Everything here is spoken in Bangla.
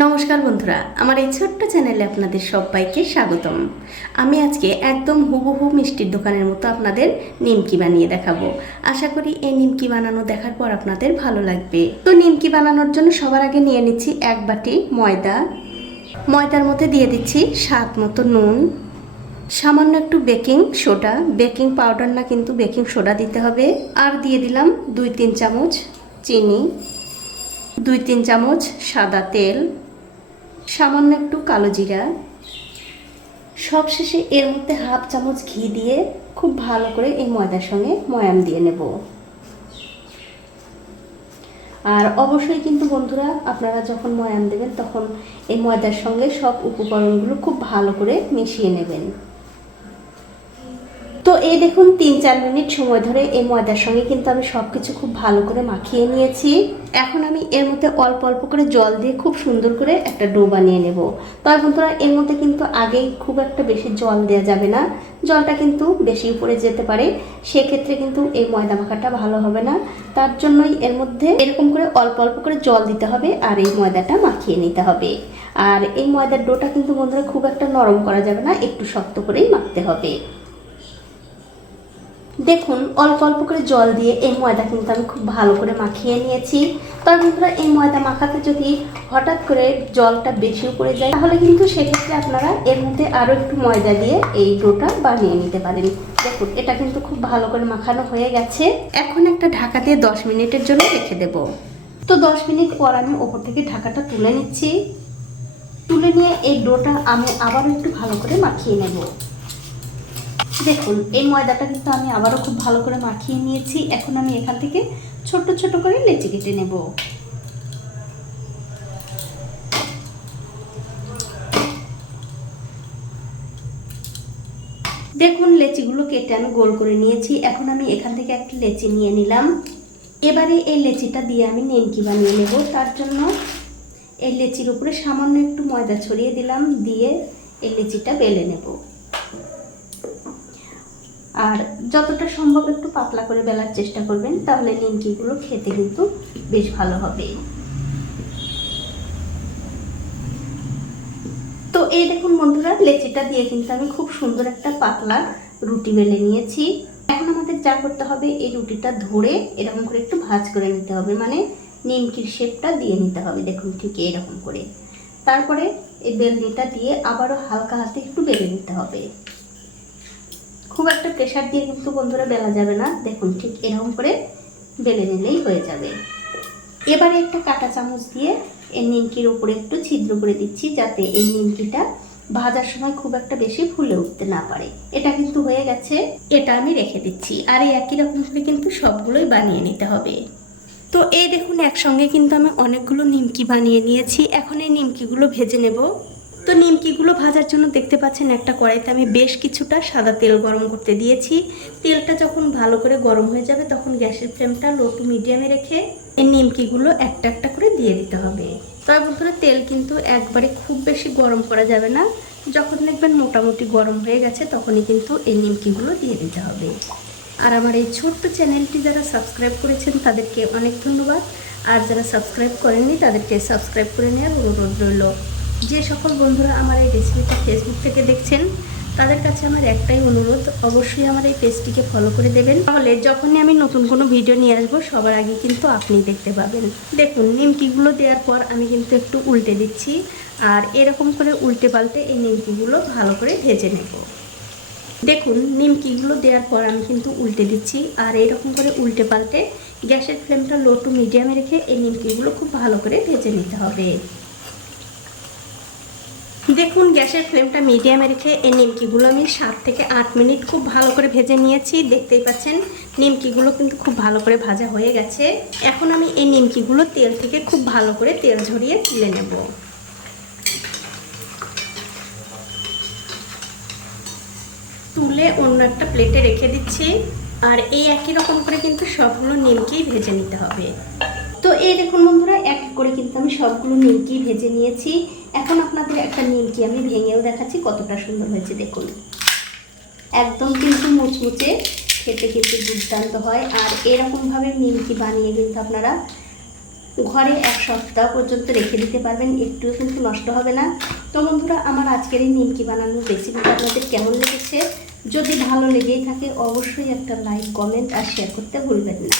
নমস্কার বন্ধুরা, আমার এই ছোট্ট চ্যানেলে আপনাদের সবাইকে স্বাগতম। আমি আজকে একদম হুবহু মিষ্টির দোকানের মতো আপনাদের নিমকি বানিয়ে দেখাবো। আশা করি এই নিমকি বানানো দেখার পর আপনাদের ভালো লাগবে। তো নিমকি বানানোর জন্য সবার আগে নিয়ে নিচ্ছি এক বাটি ময়দা। ময়দার মধ্যে দিয়ে দিচ্ছি স্বাদ মতো নুন। সামান্য একটু বেকিং সোডা। বেকিং পাউডার না কিন্তু বেকিং সোডা দিতে হবে। আর দিয়ে দিলাম দুই তিন চামচ চিনি। দুই তিন চামচ সাদা তেল। সামান্য একটু কালো জিরা। সবশেষে এর মধ্যে হাফ চামচ ঘি দিয়ে খুব ভালো করে এই ময়দার সঙ্গে ময়াম দিয়ে নেব। আর অবশ্যই কিন্তু বন্ধুরা, আপনারা যখন ময়াম দেবেন তখন এই ময়দার সঙ্গে সব উপকরণগুলো খুব ভালো করে মিশিয়ে নেবেন। তো এই দেখুন, তিন চার মিনিট সময় ধরে এই ময়দার সঙ্গে কিন্তু আমি সব কিছু খুব ভালো করে মাখিয়ে নিয়েছি। এখন আমি এর মধ্যে অল্প অল্প করে জল দিয়ে খুব সুন্দর করে একটা ডো বানিয়ে নেব। তবে বন্ধুরা, এর মধ্যে কিন্তু আগেই খুব একটা বেশি জল দেওয়া যাবে না। জলটা কিন্তু বেশি উপরে যেতে পারে। সেক্ষেত্রে কিন্তু এই ময়দা মাখাটা ভালো হবে না। তার জন্যই এর মধ্যে এরকম করে অল্প অল্প করে জল দিতে হবে আর এই ময়দাটা মাখিয়ে নিতে হবে। আর এই ময়দার ডোটা কিন্তু বন্ধুরা খুব একটা নরম করা যাবে না, একটু শক্ত করেই মাখতে হবে। দেখুন, অল্প অল্প করে জল দিয়ে এই ময়দা কিন্তু আমি খুব ভালো করে মাখিয়ে নিয়েছি। তবে বন্ধুরা, এই ময়দা মাখাতে যদি হঠাৎ করে জলটা বেশি পড়ে যায়, তাহলে কিন্তু সেক্ষেত্রে আপনারা এর মধ্যে আরও একটু ময়দা দিয়ে এই ডোটা বানিয়ে নিতে পারেন। দেখুন, এটা কিন্তু খুব ভালো করে মাখানো হয়ে গেছে। এখন একটা ঢাকা দিয়ে দশ মিনিটের জন্য রেখে দেব। তো দশ মিনিট পর আমি ওপর থেকে ঢাকাটা তুলে নিচ্ছি। তুলে নিয়ে এই ডোটা আমি আবারও একটু ভালো করে মাখিয়ে নেব। দেখুন, এই ময়দাটা কিন্তু আমি আবারও খুব ভালো করে মাখিয়ে নিয়েছি। এখন আমি এখান থেকে ছোট ছোট করে লেচি কেটে নেব। দেখুন, লেচিগুলো কেটে আমি গোল করে নিয়েছি। এখন আমি এখান থেকে একটা লেচি নিয়ে নিলাম। এবারে এই লেচিটা দিয়ে আমি নেমকি বানিয়ে নেব। তার জন্য এই লেচির উপরে সামান্য একটু ময়দা ছড়িয়ে দিলাম। দিয়ে এই লেচিটা বেলে নেব। আর যতটা সম্ভব একটু পাতলা করে বেলার চেষ্টা করবেন, তাহলে নিমকিগুলো খেতে কিন্তু বেশ ভালো হবে। তো এই দেখুন বন্ধুরা, লেচিটা দিয়ে কিন্তু আমি খুব সুন্দর একটা পাতলা রুটি বেলে নিয়েছি। এখন আমাদের যা করতে হবে, এই রুটিটা ধরে এরকম করে একটু ভাজ করে নিতে হবে মানে নিমকির শেপটা দিয়ে নিতে হবে, দেখুন ঠিক এরকম করে। তারপরে এই বেলনিটা দিয়ে আবারও হালকা হাতে একটু বেলে নিতে হবে। খুব একটা প্রেশার দিয়ে কিন্তু বন্ধুরা বেলা যাবে না। দেখুন ঠিক এরকম করে বেলে নিলেই হয়ে যাবে। এবারে একটা কাঁটা চামচ দিয়ে এই নিমকির উপরে একটু ছিদ্র করে দিচ্ছি যাতে এই নিমকিটা ভাজার সময় খুব একটা বেশি ফুলে উঠতে না পারে। এটা কিন্তু হয়ে গেছে, এটা আমি রেখে দিচ্ছি। আর এই একই রকম করে কিন্তু সবগুলোই বানিয়ে নিতে হবে। তো এই দেখুন, একসঙ্গে কিন্তু আমি অনেকগুলো নিমকি বানিয়ে নিয়েছি। এখন এই নিমকিগুলো ভেজে নেব। তো নিমকিগুলো ভাজার জন্য দেখতে পাচ্ছেন একটা কড়াইতে আমি বেশ কিছুটা সাদা তেল গরম করতে দিয়েছি। তেলটা যখন ভালো করে গরম হয়ে যাবে তখন গ্যাসের ফ্লেমটা লো টু মিডিয়ামে রেখে এই নিমকিগুলো একটা একটা করে দিয়ে দিতে হবে। তবে বন্ধুরা, তেল কিন্তু একবারে খুব বেশি গরম করা যাবে না। যখন দেখবেন মোটামুটি গরম হয়ে গেছে তখনই কিন্তু এই নিমকিগুলো দিয়ে দিতে হবে। আর আমার এই ছোট্ট চ্যানেলটি যারা সাবস্ক্রাইব করেছেন তাদেরকে অনেক ধন্যবাদ। আর যারা সাবস্ক্রাইব করেননি তাদেরকে সাবস্ক্রাইব করে নেওয়ার অনুরোধ রইল। যে সকল বন্ধুরা আমার এই রেসিপিটা ফেসবুক থেকে দেখছেন, তাদের কাছে আমার একটাই অনুরোধ, অবশ্যই আমার এই পেজটিকে ফলো করে দেবেন। তাহলে যখনই আমি নতুন কোনো ভিডিও নিয়ে আসব, সবার আগে কিন্তু আপনি দেখতে পাবেন। দেখুন, নিমকিগুলো দেওয়ার পর আমি কিন্তু একটু উল্টে দিচ্ছি, আর এরকম করে উল্টে পাল্টে এই নিমকিগুলো ভালো করে ভেজে নেব। দেখুন, নিমকিগুলো দেওয়ার পর আমি কিন্তু উল্টে দিচ্ছি, আর এরকম করে উল্টে পাল্টে গ্যাসের ফ্লেমটা লো টু মিডিয়ামে রেখে এই নিমকিগুলো খুব ভালো করে ভেজে নিতে হবে। দেখুন, গ্যাসের ফ্লেমটা মিডিয়ামে রেখে এই নিমকিগুলো আমি সাত থেকে আট মিনিট খুব ভালো করে ভেজে নিয়েছি। দেখতেই পাচ্ছেন, নিমকিগুলো কিন্তু খুব ভালো করে ভাজা হয়ে গেছে। এখন আমি এই নিমকিগুলো তেল থেকে খুব ভালো করে তেল ঝরিয়ে তুলে নেব। তুলে অন্য একটা প্লেটে রেখে দিচ্ছি। আর এই একই রকম করে কিন্তু সবগুলো নিমকি ভেজে নিতে হবে। তো এই দেখুন বন্ধুরা এক এক করে কিন্তু আমি সবগুলো নিমকি ভেজে নিয়েছি। এখন আপনাদের একটা নিমকি আমি ভেঙেও দেখাচ্ছি কতটা সুন্দর হয়েছে দেখুন। একদম কিন্তু মুচমুচে, খেতে কিন্তু দুর্দান্ত হয়। আর এরকমভাবে নিমকি বানিয়ে কিন্তু আপনারা ঘরে এক সপ্তাহ পর্যন্ত রেখে দিতে পারবেন, একটুও কিন্তু নষ্ট হবে না। তো বন্ধুরা, আমার আজকের এই নিমকি বানানোর রেসিপিটা আপনাদের কেমন লেগেছে? যদি ভালো লেগেই থাকে, অবশ্যই একটা লাইক কমেন্ট আর শেয়ার করতে ভুলবেন না।